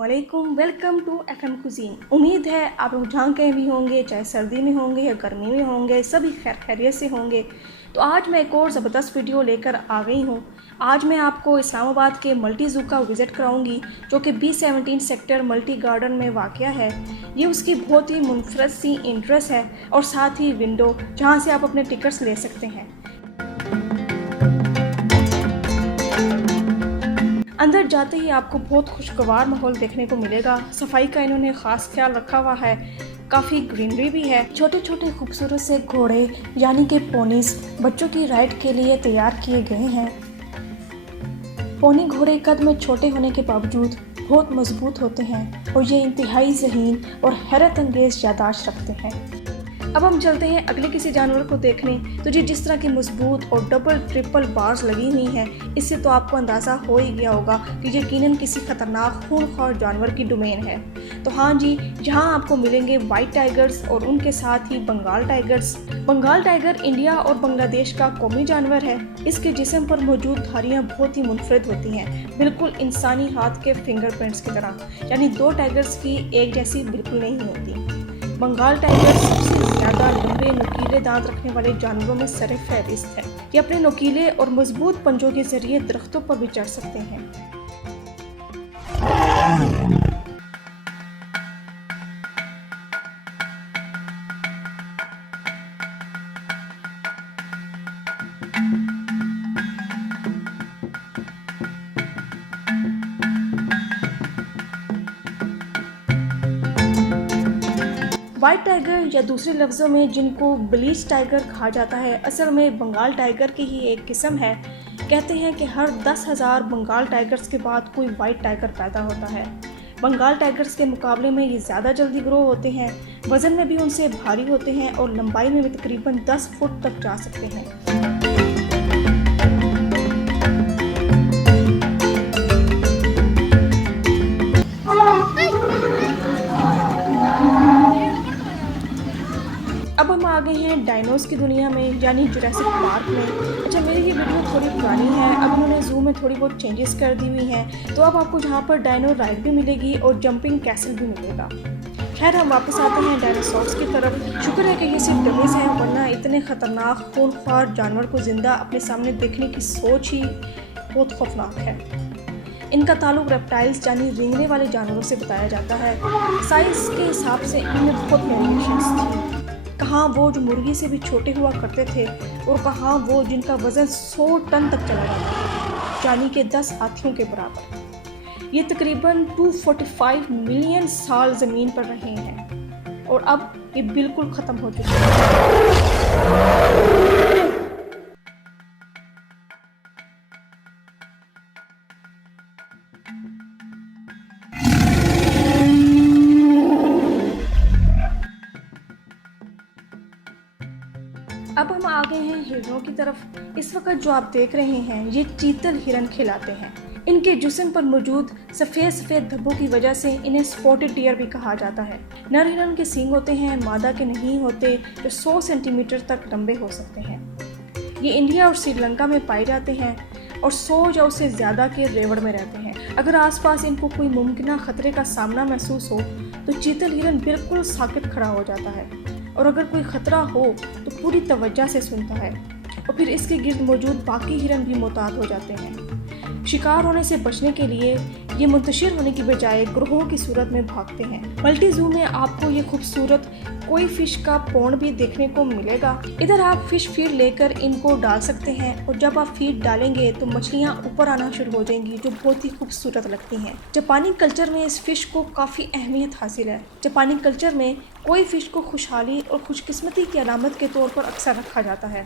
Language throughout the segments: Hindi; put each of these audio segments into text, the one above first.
अस्सलामुअलैकुम, वेलकम टू एफएम कुजीन। उम्मीद है आप लोग जहाँ कहीं भी होंगे, चाहे सर्दी में होंगे या गर्मी में होंगे, सभी खैर खैरियत से होंगे। तो आज मैं एक और ज़बरदस्त वीडियो लेकर आ गई हूँ। आज मैं आपको इस्लामाबाद के मल्टी ज़ू का विज़िट कराऊंगी, जो कि B17 सेक्टर मल्टी गार्डन में वाक़या है। ये उसकी बहुत ही मुनफरद सी एंट्रेंस है और साथ ही विंडो, जहाँ से आप अपने टिकट्स ले सकते हैं। अंदर जाते ही आपको बहुत खुशगवार माहौल देखने को मिलेगा। सफाई का इन्होंने ख़ास ख्याल रखा हुआ है। काफ़ी ग्रीनरी भी है। छोटे छोटे खूबसूरत से घोड़े यानी कि पोनीस बच्चों की राइड के लिए तैयार किए गए हैं। पोनी घोड़े कद में छोटे होने के बावजूद बहुत मजबूत होते हैं और ये इंतहाई ज़हीन और हैरत अंगेज़ यादाश्त रखते हैं। अब हम चलते हैं अगले किसी जानवर को देखने। तो जी जिस तरह की मजबूत और डबल ट्रिपल बार्स लगी हुई हैं, इससे तो आपको अंदाज़ा हो ही गया होगा कि यकीनन किसी खतरनाक खूनख्वार जानवर की डोमेन है। तो हाँ जी, यहाँ आपको मिलेंगे वाइट टाइगर्स और उनके साथ ही Bengal tigers. Bengal tiger India और बांग्लादेश का कौमी जानवर है। इसके जिस्म पर मौजूद धारियाँ बहुत ही मुनफरद होती हैं, बिल्कुल इंसानी हाथ के फिंगरप्रिंट्स की तरह, यानी दो टाइगर्स की एक जैसी बिल्कुल नहीं होती। बंगाल टाइगर सबसे ज़्यादा लंबे नुकीले दांत रखने वाले जानवरों में सर-ए-फ़हरिस्त है। ये अपने नुकीले और मजबूत पंजों के जरिए दरख्तों पर भी चढ़ सकते हैं। वाइट टाइगर या दूसरे लफ्ज़ों में जिनको ब्लीच टाइगर कहा जाता है, असल में बंगाल टाइगर की ही एक किस्म है। कहते हैं कि हर 10,000 बंगाल टाइगर्स के बाद कोई वाइट टाइगर पैदा होता है। बंगाल टाइगर्स के मुकाबले में ये ज़्यादा जल्दी ग्रो होते हैं, वज़न में भी उनसे भारी होते हैं और लंबाई में भी तकरीबन 10 फुट तक जा सकते हैं। अब हम आ गए हैं डायनोस की दुनिया में, यानी जुरासिक पार्क में। अच्छा, मेरी ये वीडियो थोड़ी पुरानी है, अब उन्होंने ज़ू में थोड़ी बहुत चेंजेस कर दी हुई हैं, तो अब आपको जहाँ पर डायनो राइड भी मिलेगी और जंपिंग कैसल भी मिलेगा। खैर, हम वापस आते हैं डायनासोर्स की तरफ। शुक्र है कि ये सिर्फ डमीज़ हैं, वरना इतने ख़तरनाक खूनख्वार जानवर को ज़िंदा अपने सामने देखने की सोच ही बहुत खौफनाक है। इनका ताल्लुक रेप्टाइल्स यानी रेंगने वाले जानवरों से बताया जाता है। साइज़ के हिसाब से इनमें बहुत वेरिएशंस थी। कहाँ वो जो मुर्गी से भी छोटे हुआ करते थे और कहाँ वो जिनका वज़न 100 टन तक चला जाता था, यानी कि 10 हाथियों के बराबर। ये तकरीबन 245 मिलियन साल ज़मीन पर रहे हैं और अब ये बिल्कुल ख़त्म हो चुके हैं। अब हम आ गए हैं हिरणों की तरफ। इस वक्त जो आप देख रहे हैं, ये चीतल हिरन कहलाते हैं। इनके जिस्म पर मौजूद सफ़ेद सफ़ेद धब्बों की वजह से इन्हें स्पॉटेड डियर भी कहा जाता है। नर हिरन के सींग होते हैं, मादा के नहीं होते, जो 100 सेंटीमीटर तक लंबे हो सकते हैं। ये इंडिया और श्रीलंका में पाए जाते हैं और 100 या उससे ज़्यादा के रेवड़ में रहते हैं। अगर आसपास इनको कोई मुमकिन खतरे का सामना महसूस हो तो चीतल हिरन बिल्कुल साकित खड़ा हो जाता है और अगर कोई ख़तरा हो तो पूरी तवज्जो से सुनता है और फिर इसके गिर्द मौजूद बाकी हिरन भी मोहतात हो जाते हैं। शिकार होने से बचने के लिए ये मुंतशिर होने की बजाय ग्रोहों की सूरत में भागते हैं। मल्टी ज़ू में आपको ये खूबसूरत कोई फिश का पौंड भी देखने को मिलेगा। इधर आप फिश फीड लेकर इनको डाल सकते हैं और जब आप फीड डालेंगे तो मछलियाँ ऊपर आना शुरू हो जाएंगी, जो बहुत ही खूबसूरत लगती हैं। जापानी कल्चर में इस फिश को काफ़ी अहमियत हासिल है। जापानी कल्चर में कोई फिश को खुशहाली और खुशकिस्मती की अलामत के तौर पर अक्सर रखा जाता है।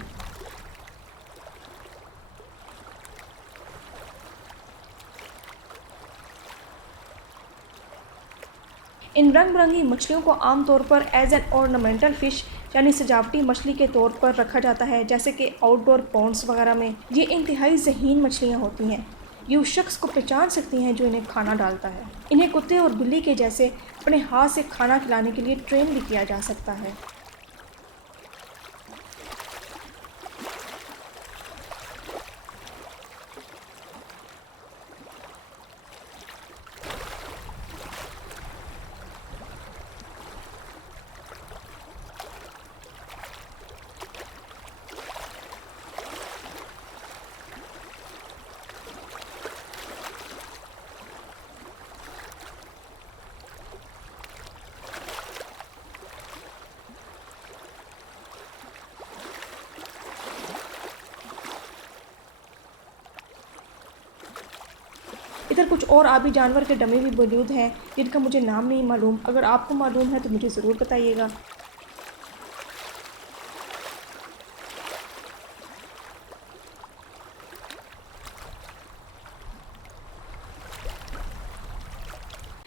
इन रंग बिरंगी मछलियों को आमतौर पर एज एन ऑर्नामेंटल फ़िश यानी सजावटी मछली के तौर पर रखा जाता है, जैसे कि आउटडोर पॉन्ड्स वगैरह में। ये इंतहाई ज़हीन मछलियाँ होती हैं। ये उस शख्स को पहचान सकती हैं जो इन्हें खाना डालता है। इन्हें कुत्ते और बिल्ली के जैसे अपने हाथ से खाना खिलाने के लिए ट्रेन भी किया जा सकता है। इधर कुछ और आबी जानवर के डमी भी मौजूद हैं जिनका मुझे नाम नहीं मालूम। अगर आपको मालूम है तो मुझे ज़रूर बताइएगा।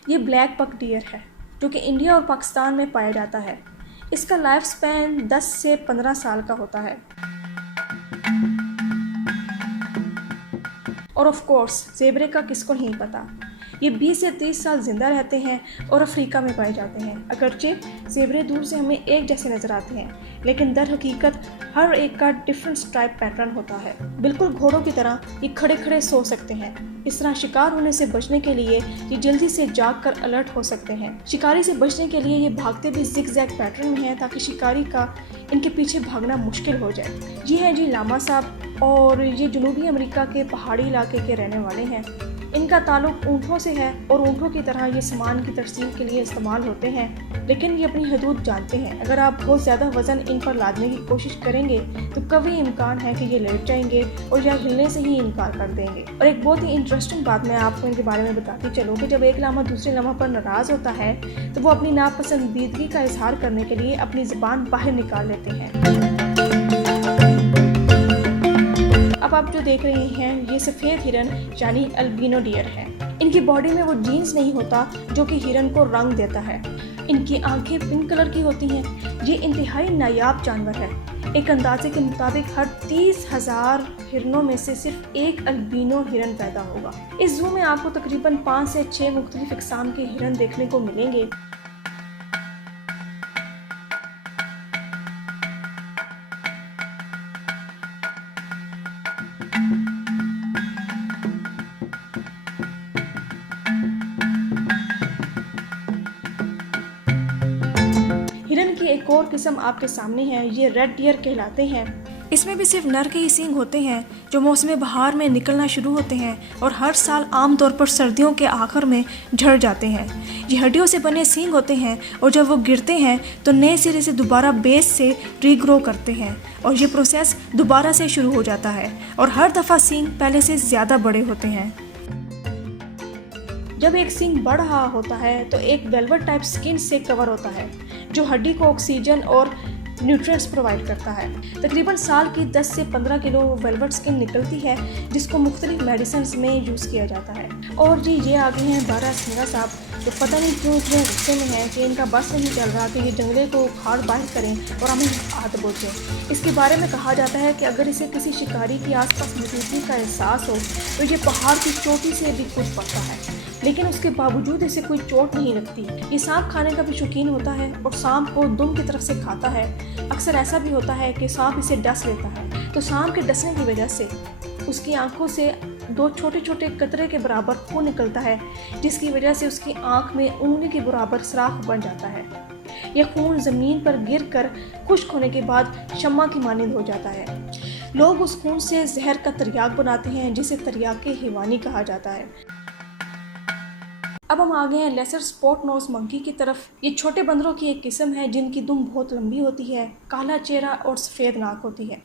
ये ब्लैक बक डियर है जो कि इंडिया और पाकिस्तान में पाया जाता है। इसका लाइफ स्पैन 10 से 15 साल का होता है। और ऑफ कोर्स ज़ेबरे का किसको नहीं पता। ये 20 से 30 साल ज़िंदा रहते हैं और अफ्रीका में पाए जाते हैं। अगरचे ज़ेबरे दूर से हमें एक जैसे नज़र आते हैं, लेकिन दर हकीकत हर एक का डिफरेंट स्ट्राइप पैटर्न होता है। बिल्कुल घोड़ों की तरह ये खड़े खड़े सो सकते हैं। इस तरह शिकार होने से बचने के लिए ये जल्दी से जाग कर अलर्ट हो सकते हैं। शिकारी से बचने के लिए ये भागते भी जिग-जैग पैटर्न में हैं ताकि शिकारी का इनके पीछे भागना मुश्किल हो जाए। ये हैं जी लामा साहब और ये जनूबी अमेरिका के पहाड़ी इलाके के रहने वाले हैं। इनका ताल्लुक ऊँटों से है और ऊँटों की तरह ये सामान की तर्सील के लिए इस्तेमाल होते हैं, लेकिन ये अपनी हदूद जानते हैं। अगर आप बहुत ज़्यादा वज़न इन पर लादने की कोशिश करेंगे तो कभी इम्कान है कि ये लेट जाएंगे और या हिलने से ही इनकार कर देंगे। और एक बहुत ही इंटरेस्टिंग बात मैं आपको इनके बारे में बताती चलूँ कि जब एक लामा दूसरे लामा पर नाराज़ होता है तो वो अपनी नापसंदीदगी का इजहार करने के लिए अपनी ज़बान बाहर निकाल लेते हैं। अब आप जो देख रहे हैं ये सफ़ेद हिरन यानी अल्बिनो डियर है। इनकी बॉडी में वो जीन्स नहीं होता जो कि हिरन को रंग देता है। इनकी आंखें पिंक कलर की होती हैं। ये इंतहाई नायाब जानवर है। एक अंदाजे के मुताबिक हर 30,000 हिरनों में से सिर्फ एक अल्बिनो हिरन पैदा होगा। इस जू में आपको तकरीबन 5 से 6 मुख्तलिफ इक़साम के हिरन देखने को मिलेंगे। हिरन की एक और किस्म आपके सामने है। ये रेड डियर कहलाते हैं। इसमें भी सिर्फ नर के ही सींग होते हैं जो मौसम बहार में निकलना शुरू होते हैं और हर साल आमतौर पर सर्दियों के आखिर में झड़ जाते हैं। ये हड्डियों से बने सींग होते हैं और जब वो गिरते हैं तो नए सिरे से दोबारा बेस से रीग्रो करते हैं और ये प्रोसेस दोबारा से शुरू हो जाता है और हर दफ़ा सींग पहले से ज़्यादा बड़े होते हैं। जब एक सींग बढ़ रहा होता है तो एक वेलवेट टाइप स्किन से कवर होता है जो हड्डी को ऑक्सीजन और न्यूट्रिएंट्स प्रोवाइड करता है। तकरीबन साल की 10 से 15 किलो वेलवेट स्किन निकलती है जिसको मुख्तलिफ मेडिसिन्स में यूज़ किया जाता है। और जी ये आगे हैं बारह सिंगा साहब जो पता नहीं क्यों इतने गुस्से में हैं कि इनका बस नहीं चल रहा कि ये जंगले को उखाड़ बाहर करें और हमें हाथ बोझें। इसके बारे में कहा जाता है कि अगर इसे किसी शिकारी की आसपास मौजूदगी का एहसास हो तो ये पहाड़ की चोटी से भी कूद पड़ता है, लेकिन उसके बावजूद इसे कोई चोट नहीं लगती। ये सांप खाने का भी शौकीन होता है और सांप को दुम की तरफ से खाता है। अक्सर ऐसा भी होता है कि सांप इसे डस लेता है तो सांप के डसने की वजह से उसकी आंखों से 2 छोटे छोटे कतरे के बराबर खून निकलता है जिसकी वजह से उसकी आंख में उंगली के बराबर सुराख बन जाता है। यह खून ज़मीन पर गिरकर खुश्क होने के बाद शम्मा की मानिंद हो जाता है। लोग उस खून से जहर का तरियाक बनाते हैं जिसे तरियाक हिवानी कहा जाता है। अब हम आ गए हैं लेसर स्पॉट नोज मंकी की तरफ। ये छोटे बंदरों की एक किस्म है जिनकी दुम बहुत लंबी होती है, काला चेहरा और सफ़ेद नाक होती है।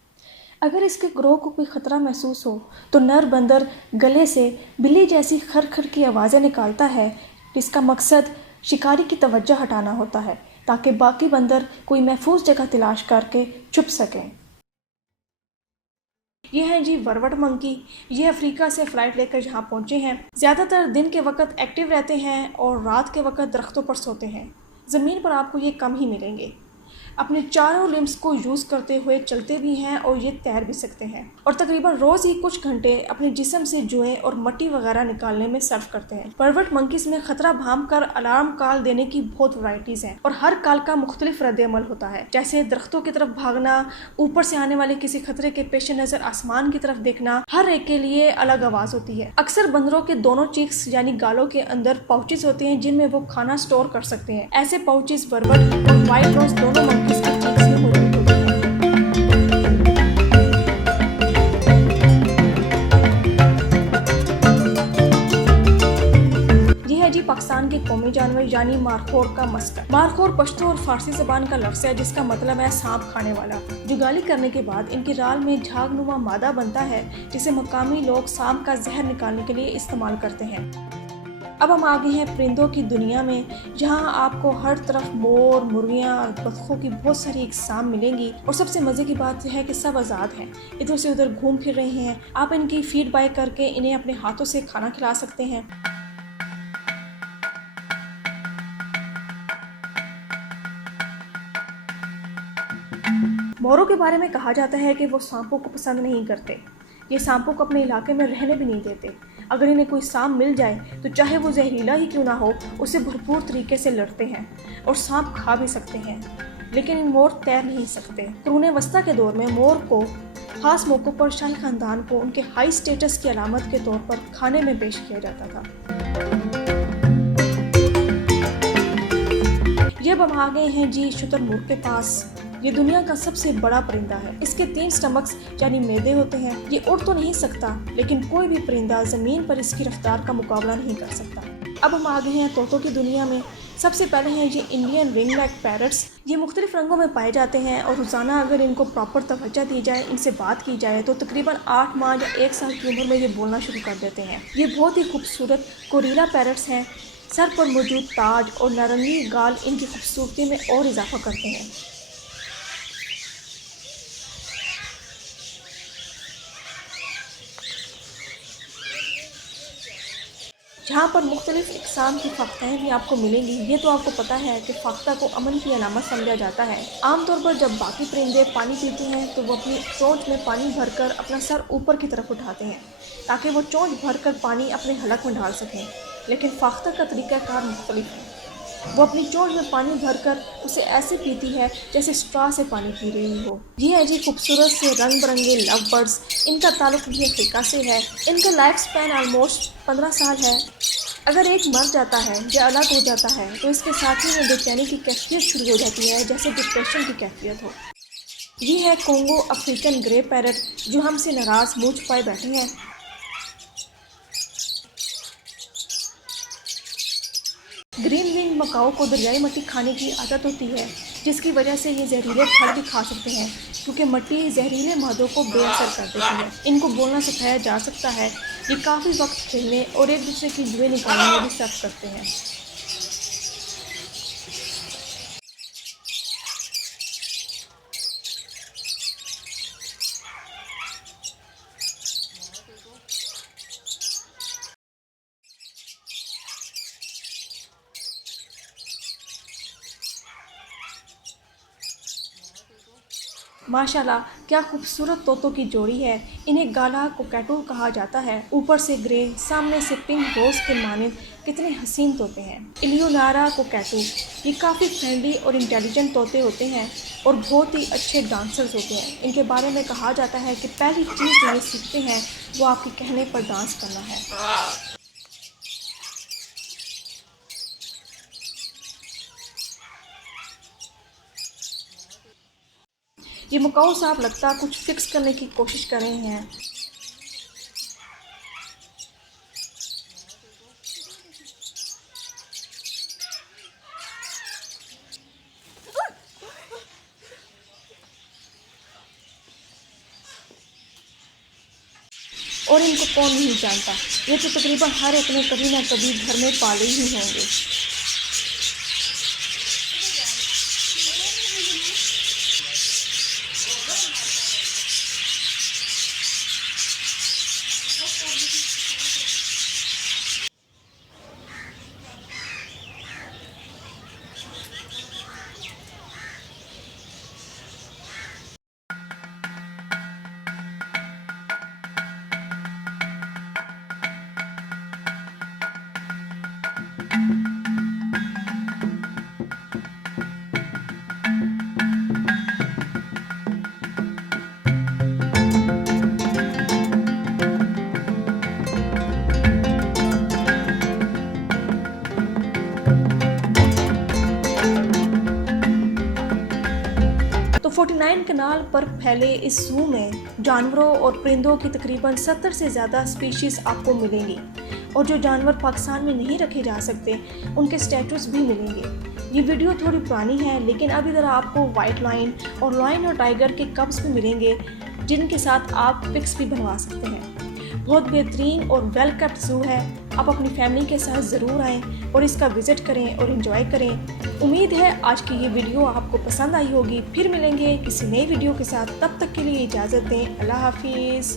अगर इसके ग्रोह को कोई ख़तरा महसूस हो तो नर बंदर गले से बिल्ली जैसी खर की आवाज़ें निकालता है जिसका मकसद शिकारी की तवज्जो हटाना होता है ताकि बाकी बंदर कोई महफूज जगह तलाश करके छुप सकें। ये हैं जी वर्वट मंकी। ये अफ्रीका से फ़्लाइट लेकर यहाँ पहुँचे हैं। ज़्यादातर दिन के वक्त एक्टिव रहते हैं और रात के वक्त दरख्तों पर सोते हैं। ज़मीन पर आपको ये कम ही मिलेंगे। अपने चारों लिम्स को यूज़ करते हुए चलते भी हैं और ये तैर भी सकते हैं और तकरीबन रोज़ ही कुछ घंटे अपने जिस्म से जुएं और मट्टी वगैरह निकालने में सर्फ करते हैं। वर्वट मंकीज़ में ख़तरा भांप कर अलार्म कॉल देने की बहुत वैरायटीज़ हैं और हर कॉल का मुख्तलिफ रद्द-ए-अमल होता है, जैसे दरख्तों की तरफ भागना, ऊपर से आने वाले किसी खतरे के पेश नज़र आसमान की तरफ देखना। हर एक के लिए अलग आवाज़ होती है। अक्सर बंदरों के दोनों चीक्स यानी गालों के अंदर पाउचेस होते हैं जिनमें वो खाना स्टोर कर सकते हैं। ऐसे पाउचेस वर्वट और वाइट नोज दोनों मंकीज़ के चीक्स में मौजूद होते हैं। जी पाकिस्तान खानदान के कौमी जानवर यानी मारखोर का मस्कर। मारखोर पश्तो और फारसी जबान का लफ्ज़ है जिसका मतलब है सांप खाने वाला। जुगाली करने के बाद इनकी राल में झागनुमा मादा बनता है जिसे मकामी लोग सांप का जहर निकालने के लिए इस्तेमाल करते हैं। अब हम आ गए हैं परिंदों की दुनिया में, जहां आपको हर तरफ मोर, मुर्गियां और बतखों की बहुत सारी इकसाम मिलेंगी। और सबसे मज़े की बात यह है कि सब आज़ाद हैं, इधर से उधर घूम फिर रहे हैं। आप इनकी फीड बाय करके इन्हें अपने हाथों से खाना खिला सकते हैं। मोरों के बारे में कहा जाता है कि वो सांपों को पसंद नहीं करते। ये सांपों को अपने इलाके में रहने भी नहीं देते। अगर इन्हें कोई सांप मिल जाए तो चाहे वो जहरीला ही क्यों ना हो, उससे भरपूर तरीके से लड़ते हैं और सांप खा भी सकते हैं। लेकिन मोर तैर नहीं सकते। कुरून वस्ता के दौर में मोर को खास मौक़ों पर शाही खानदान को उनके हाई स्टेटस की अलामत के तौर पर खाने में पेश किया जाता था। ये अब हम आ गए हैं जी शुतुरमुर्ग के पास। ये दुनिया का सबसे बड़ा परिंदा है। इसके 3 स्टमक्स यानी मैदे होते हैं। ये उड़ तो नहीं सकता, लेकिन कोई भी परिंदा जमीन पर इसकी रफ्तार का मुकाबला नहीं कर सकता। अब हम आ गए हैं तोतों की दुनिया में। सबसे पहले हैं ये इंडियन रिंग नेक पैरट्स। ये मुख्तलिफ रंगों में पाए जाते हैं और रोज़ाना अगर इनको प्रॉपर तवज्जो दी जाए, इनसे बात की जाए तो तकरीबन 8 माह या 1 साल की उम्र में ये बोलना शुरू कर देते हैं। ये बहुत ही खूबसूरत कोरिला पैरट्स हैं। सर पर मौजूद ताज और नारंगी गाल इनकी खूबसूरती में और इजाफा करते हैं। जहाँ पर मुख्तलिफ इकसाम की फ़ख्ताएँ भी आपको मिलेंगी। ये तो आपको पता है कि फ़ख्ता को अमन की अलामत समझा जाता है। आमतौर पर जब बाकी परिंदे पानी पीते हैं तो वो अपनी चोंच में पानी भरकर अपना सर ऊपर की तरफ उठाते हैं ताकि वो चोंच भरकर पानी अपने हलक में डाल सकें। लेकिन फ़ख्ता का तरीक़ाकार मुख्तलिफ है। वो अपनी चोंच में पानी भरकर उसे ऐसे पीती है जैसे स्ट्रॉ से पानी पी रही हो। ये है जी खूबसूरत से रंग बिरंगे लव बर्ड्स। इनका ताल्लुक भी अफ्रीका से है। इनका लाइफ स्पैन ऑलमोस्ट 15 साल है। अगर एक मर जाता है या अलग हो जाता है तो इसके साथ ही में बेचैनी की कैफियत शुरू हो जाती है, जैसे डिप्रेशन की कैफियत हो। ये है कोंगो अफ्रीकन ग्रे पैरट, जो हमसे नाराज़ मुँह छुपाए बैठे हैं। ग्रीन विंग मकाओ को दरियाई मिट्टी खाने की आदत होती है, जिसकी वजह से ये जहरीले फल भी खा सकते हैं क्योंकि मिट्टी जहरीले मादों को बेअसर कर देती है। इनको बोलना सिखाया जा सकता है। ये काफ़ी वक्त खेलने और एक दूसरे की जुएं निकालने में भी सर्व करते हैं। माशाल्लाह, क्या खूबसूरत तोतों की जोड़ी है। इन्हें गाला कोकैटो कहा जाता है। ऊपर से ग्रे, सामने से पिंक रोज के मानिंद कितने हसीन तोते हैं। इलियोनारा कोकैटो ये काफ़ी फ्रेंडली और इंटेलिजेंट तोते होते हैं और बहुत ही अच्छे डांसर्स होते हैं। इनके बारे में कहा जाता है कि पहली चीज़ जो ये सीखते हैं वो आपके कहने पर डांस करना है। ये मकाऊ साहब लगता कुछ फिक्स करने की कोशिश कर रहे हैं। और इनको कौन नहीं जानता। ये तो तकरीबन हर एक ने कभी ना कभी घर में पाले ही होंगे। 49 कनाल पर फैले इस जू में जानवरों और परिंदों की तकरीबन 70 से ज़्यादा स्पीशीज़ आपको मिलेंगी और जो जानवर पाकिस्तान में नहीं रखे जा सकते उनके स्टैटूस भी मिलेंगे। ये वीडियो थोड़ी पुरानी है लेकिन अब इधर आपको वाइट लाइन और टाइगर के कब्स भी मिलेंगे जिनके साथ आप पिक्स भी बनवा सकते हैं। बहुत बेहतरीन और वेल केप्ट ज़ू है। आप अपनी फैमिली के साथ ज़रूर आएँ और इसका विज़िट करें और एंजॉय करें। उम्मीद है आज की ये वीडियो आपको पसंद आई होगी। फिर मिलेंगे किसी नई वीडियो के साथ, तब तक के लिए इजाज़त दें। अल्लाह हाफिज़।